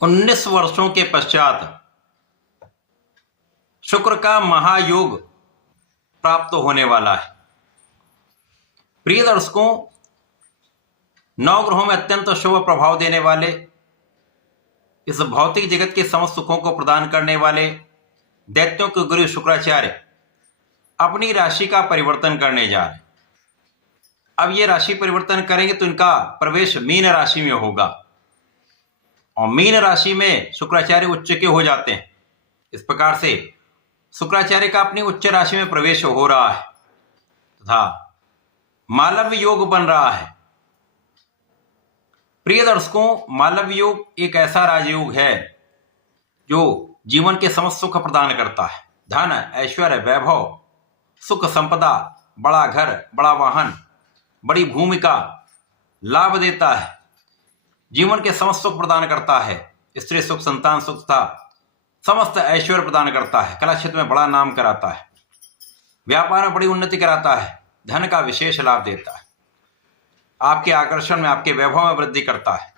19 वर्षों के पश्चात शुक्र का महायोग प्राप्त होने वाला है। प्रिय दर्शकों, नौ ग्रहों में अत्यंत शुभ प्रभाव देने वाले, इस भौतिक जगत के समस्त सुखों को प्रदान करने वाले दैत्यों के गुरु शुक्राचार्य अपनी राशि का परिवर्तन करने जा रहे हैं। अब ये राशि परिवर्तन करेंगे तो इनका प्रवेश मीन राशि में होगा और मीन राशि में शुक्राचार्य उच्च के हो जाते हैं। इस प्रकार से शुक्राचार्य का अपनी उच्च राशि में प्रवेश हो रहा है तथा मालव्य योग बन रहा है। प्रिय दर्शकों, मालव्य योग एक ऐसा राजयोग है जो जीवन के समस्त सुख प्रदान करता है। धन, ऐश्वर्य, वैभव, सुख, संपदा, बड़ा घर, बड़ा वाहन, बड़ी भूमि का लाभ देता है। जीवन के समस्त सुख प्रदान करता है। स्त्री सुख, संतान सुख तथा समस्त ऐश्वर्य प्रदान करता है। कला क्षेत्र में बड़ा नाम कराता है। व्यापार में बड़ी उन्नति कराता है। धन का विशेष लाभ देता है। आपके आकर्षण में, आपके वैभव में वृद्धि करता है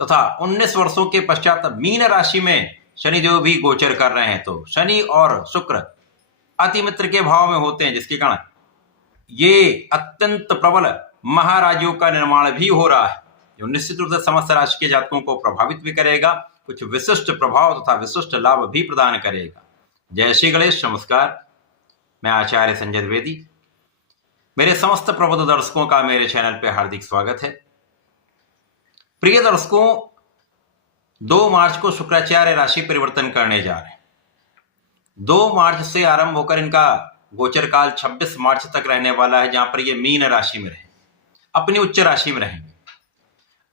तथा 19 वर्षों के पश्चात मीन राशि में शनिदेव भी गोचर कर रहे हैं। तो शनि और शुक्र अति मित्र के भाव में होते हैं, जिसके कारण ये अत्यंत प्रबल महाराजयोग का निर्माण भी हो रहा है, जो निश्चित रूप से समस्त राशि के जातकों को प्रभावित भी करेगा, कुछ विशिष्ट प्रभाव तथा विशिष्ट लाभ भी प्रदान करेगा। जय श्री गणेश। नमस्कार, मैं आचार्य संजय द्विवेदी। मेरे समस्त प्रबुद्ध दर्शकों का मेरे चैनल पर हार्दिक स्वागत है। प्रिय दर्शकों, 2 मार्च को शुक्राचार्य राशि परिवर्तन करने जा रहे हैं। 2 मार्च से आरंभ होकर इनका गोचर काल 26 मार्च तक रहने वाला है, जहां पर ये मीन राशि में रहे, अपनी उच्च राशि में रहेंगे।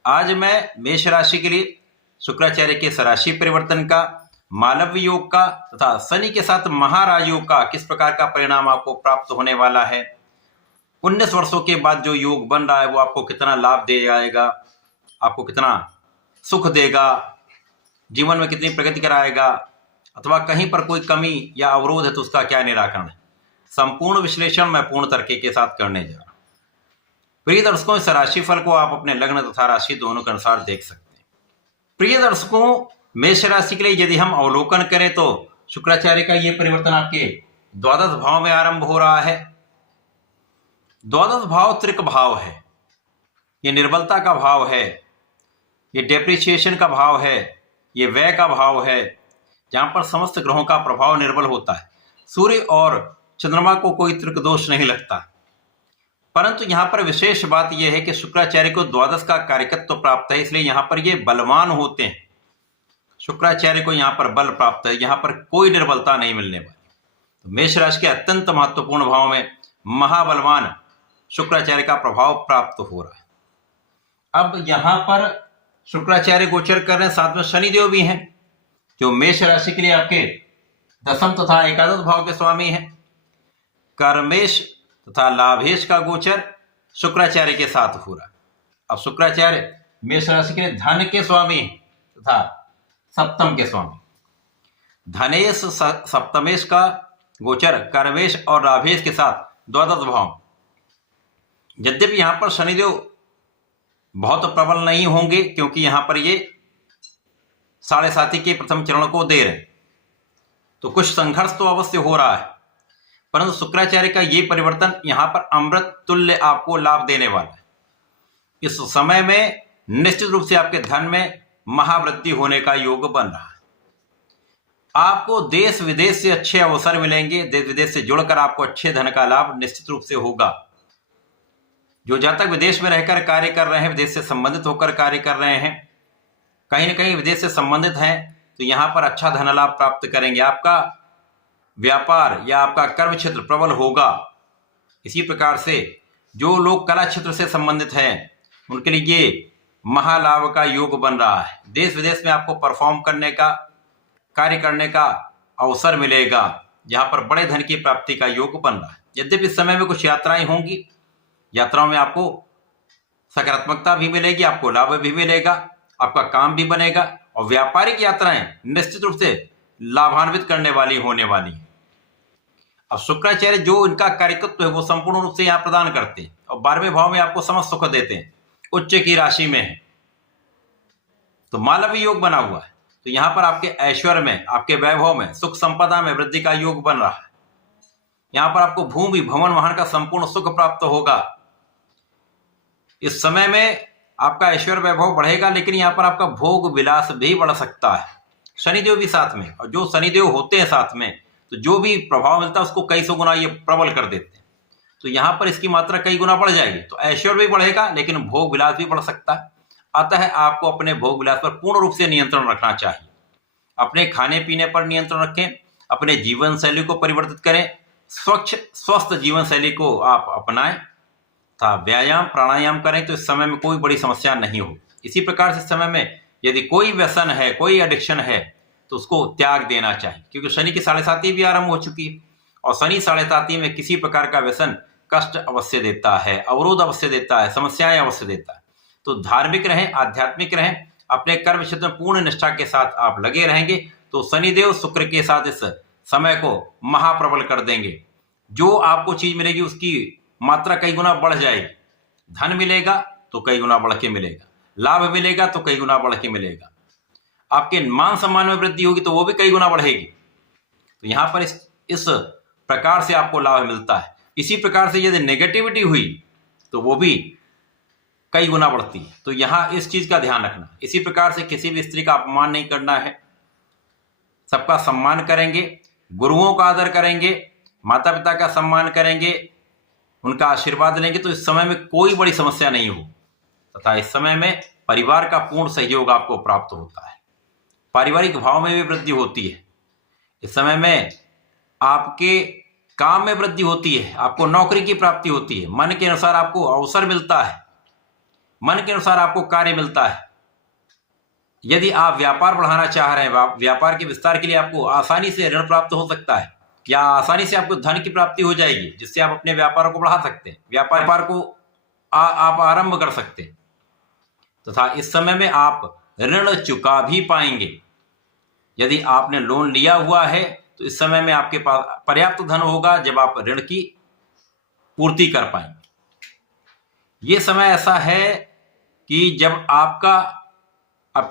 आज मैं मेष राशि के लिए शुक्राचार्य के राशि परिवर्तन का, मालव्य योग का तथा शनि के साथ महाराज योग का किस प्रकार का परिणाम आपको प्राप्त होने वाला है, 19 वर्षों के बाद जो योग बन रहा है वो आपको कितना लाभ दे जाएगा, आपको कितना सुख देगा, जीवन में कितनी प्रगति कराएगा, अथवा कहीं पर कोई कमी या अवरोध है तो उसका क्या निराकरण है, संपूर्ण विश्लेषण मैं पूर्ण तरीके के साथ करने जा रहा हूं। प्रिय दर्शकों, इस राशिफल को आप अपने लग्न तथा राशि दोनों के अनुसार देख सकते हैं। प्रिय दर्शकों, मेष राशि के लिए यदि हम अवलोकन करें तो शुक्राचार्य का यह परिवर्तन आपके द्वादश भाव में आरंभ हो रहा है। द्वादश भाव त्रिक भाव है, ये निर्बलता का भाव है, ये डेप्रिसिएशन का भाव है, ये व्यय का भाव है, जहां पर समस्त ग्रहों का प्रभाव निर्बल होता है। सूर्य और चंद्रमा को कोई त्रिक दोष नहीं लगता, परंतु यहां पर विशेष बात यह है कि शुक्राचार्य को द्वादश का कार्यकत्व प्राप्त है, इसलिए यहां पर ये बलवान होते हैं। शुक्राचार्य को यहां पर बल प्राप्त है, यहां पर कोई निर्बलता नहीं मिलने वाली। तो मेष राशि के अत्यंत महत्वपूर्ण भाव में महाबलवान शुक्राचार्य का प्रभाव प्राप्त हो रहा है। अब यहां पर शुक्राचार्य गोचर कर रहे हैं, साथ में शनिदेव भी हैं, जो मेष राशि के लिए आपके दशम तथा एकादश भाव के स्वामी हैं। कर्मेश तथा लाभेश का गोचर शुक्राचार्य के साथ हो रहा है। अब शुक्राचार्य मेष राशि के धन के स्वामी तथा सप्तम के स्वामी। धनेश सप्तमेश का गोचर कर्मेश और लाभेश के साथ द्वादश भाव। यद्यपि यहां पर शनिदेव बहुत प्रबल नहीं होंगे, क्योंकि यहां पर ये 7.5 के प्रथम चरण को दे रहे, तो कुछ संघर्ष तो अवश्य हो रहा है, परंतु शुक्राचार्य का ये परिवर्तन यहां पर अमृत तुल्य आपको लाभ देने वाला है। इस समय में निश्चित रूप से आपके धन में महावृद्धि होने का योग बन रहा है। आपको देश विदेश से अच्छे अवसर मिलेंगे। देश विदेश से जुड़कर आपको अच्छे धन का लाभ निश्चित रूप से होगा। जो जातक विदेश में रहकर कार्य कर रहे हैं, विदेश से संबंधित होकर कार्य कर रहे हैं, कहीं ना कहीं विदेश से संबंधित हैं, तो यहां पर अच्छा धन लाभ प्राप्त करेंगे। आपका व्यापार या आपका कर्म क्षेत्र प्रबल होगा। इसी प्रकार से जो लोग कला क्षेत्र से संबंधित हैं, उनके लिए ये महालाभ का योग बन रहा है। देश विदेश में आपको परफॉर्म करने का, कार्य करने का अवसर मिलेगा, जहां पर बड़े धन की प्राप्ति का योग बन रहा है। यद्यपि इस समय में कुछ यात्राएं होंगी, यात्राओं में आपको सकारात्मकता भी मिलेगी, आपको लाभ भी मिलेगा, आपका काम भी बनेगा, और व्यापारिक यात्राएं निश्चित रूप से लाभान्वित करने वाली होने वाली है। अब शुक्राचार्य जो इनका कार्यकत्व है वो संपूर्ण रूप से यहाँ प्रदान करते हैं, और 12वें भाव में आपको समस्त सुख देते हैं, उच्च की राशि में है। तो मालवी योग बना हुआ है, तो यहाँ पर आपके ऐश्वर्य में, आपके वैभव में, सुख संपदा में वृद्धि का योग बन रहा है। यहाँ पर आपको भूमि भवन वाहन का संपूर्ण सुख प्राप्त होगा। इस समय में आपका ऐश्वर्य वैभव बढ़ेगा, लेकिन यहाँ पर आपका भोग विलास भी बढ़ सकता है। शनिदेव भी साथ में, और जो शनिदेव होते हैं साथ में, तो जो भी प्रभाव मिलता है उसको कई सौ गुना ये प्रबल कर देते हैं। तो यहाँ पर इसकी मात्रा कई गुना बढ़ जाएगी, तो ऐश्वर्य भी बढ़ेगा लेकिन भोग विलास भी बढ़ सकता है। अतः आपको अपने भोग विलास पर पूर्ण रूप से नियंत्रण रखना चाहिए। अपने खाने पीने पर नियंत्रण रखें, अपने जीवन शैली को परिवर्तित करें, स्वच्छ स्वस्थ जीवन शैली को आप अपनाएं तथा व्यायाम प्राणायाम करें, तो इस समय में कोई बड़ी समस्या नहीं हो। इसी प्रकार से समय में यदि कोई व्यसन है, कोई एडिक्शन है, तो उसको त्याग देना चाहिए, क्योंकि शनि की 7.5 भी आरंभ हो चुकी है, और शनि 7.5 में किसी प्रकार का व्यसन कष्ट अवश्य देता है, अवरोध अवश्य देता है, समस्याएं अवश्य देता है। तो धार्मिक रहें, आध्यात्मिक रहें, अपने कर्म क्षेत्र में पूर्ण निष्ठा के साथ आप लगे रहेंगे तो शनिदेव शुक्र के साथ इस समय को महाप्रबल कर देंगे। जो आपको चीज मिलेगी उसकी मात्रा कई गुना बढ़ जाएगी। धन मिलेगा तो कई गुना बढ़ के मिलेगा, लाभ मिलेगा तो कई गुना बढ़ के मिलेगा, आपके मान सम्मान में वृद्धि होगी तो वो भी कई गुना बढ़ेगी। तो यहाँ पर इस प्रकार से आपको लाभ मिलता है। इसी प्रकार से यदि नेगेटिविटी हुई तो वो भी कई गुना बढ़ती है। तो यहाँ इस चीज का ध्यान रखना। इसी प्रकार से किसी भी स्त्री का अपमान नहीं करना है, सबका सम्मान करेंगे, गुरुओं का आदर करेंगे, माता पिता का सम्मान करेंगे, उनका आशीर्वाद लेंगे, तो इस समय में कोई बड़ी समस्या नहीं हो। तथा इस समय में परिवार का पूर्ण सहयोग आपको प्राप्त होता है, पारिवारिक भाव में भी वृद्धि होती है। इस समय में आपके काम में वृद्धि होती है, आपको नौकरी की प्राप्ति होती है, मन के अनुसार आपको अवसर मिलता है, मन के अनुसार आपको कार्य मिलता है। यदि आप व्यापार बढ़ाना चाह रहे हैं, व्यापार के विस्तार के लिए आपको आसानी से ऋण प्राप्त हो सकता है, या आसानी से आपको धन की प्राप्ति हो जाएगी, जिससे आप अपने व्यापार को बढ़ा सकते हैं, व्यापार को आप आरंभ कर सकते हैं। तथा इस समय में आप ऋण चुका भी पाएंगे। यदि आपने लोन लिया हुआ है तो इस समय में आपके पास पर्याप्त धन होगा जब आप ऋण की पूर्ति कर पाएंगे। ये समय ऐसा है कि जब आपका अब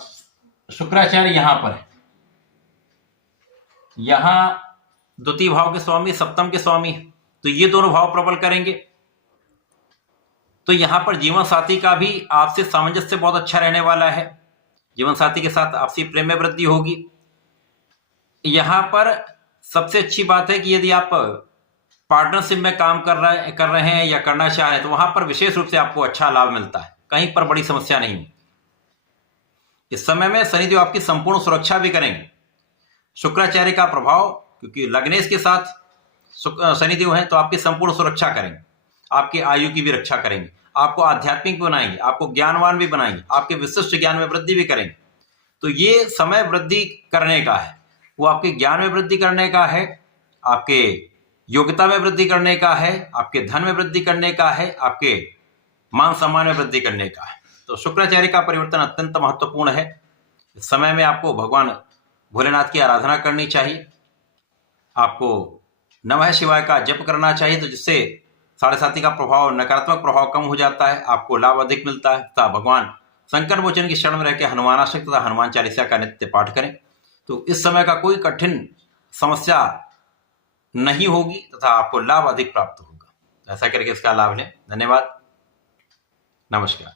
शुक्राचार्य यहां पर है, यहां द्वितीय भाव के स्वामी, सप्तम के स्वामी, तो ये दोनों भाव प्रबल करेंगे। तो यहां पर जीवन साथी का भी आपसे सामंजस्य बहुत अच्छा रहने वाला है। जीवन साथी के साथ आपसी प्रेम में वृद्धि होगी। यहां पर सबसे अच्छी बात है कि यदि आप पार्टनरशिप में काम कर रहे हैं या करना चाह रहे हैं, तो वहां पर विशेष रूप से आपको अच्छा लाभ मिलता है, कहीं पर बड़ी समस्या नहीं है। इस समय में शनिदेव आपकी संपूर्ण सुरक्षा भी करेंगे। शुक्राचार्य का प्रभाव, क्योंकि लग्नेश के साथ शनिदेव हैं, तो आपकी संपूर्ण सुरक्षा करेंगे, आपकी आयु की भी रक्षा करेंगे, आपको आध्यात्मिक बनाएंगे, आपको ज्ञानवान भी बनाएंगे, आपके विशिष्ट ज्ञान में वृद्धि भी करेंगे। तो ये समय वृद्धि करने का है, वो आपके ज्ञान में वृद्धि करने का है, आपके योग्यता में वृद्धि करने का है, आपके धन में वृद्धि करने का है, आपके मान सम्मान में वृद्धि करने का है। तो शुक्राचार्य का परिवर्तन अत्यंत महत्वपूर्ण है। इस समय में आपको भगवान भोलेनाथ की आराधना करनी चाहिए, आपको नमः शिवाय का जप करना चाहिए, तो जिससे 7.5 का प्रभाव, नकारात्मक प्रभाव कम हो जाता है, आपको लाभ अधिक मिलता है। तथा भगवान शंकर मोचन की शरण में रहकर हनुमानाष्टक तथा हनुमान चालीसा का नित्य पाठ करें, तो इस समय का कोई कठिन समस्या नहीं होगी तथा आपको लाभ अधिक प्राप्त होगा। ऐसा करके इसका लाभ लें। धन्यवाद, नमस्कार।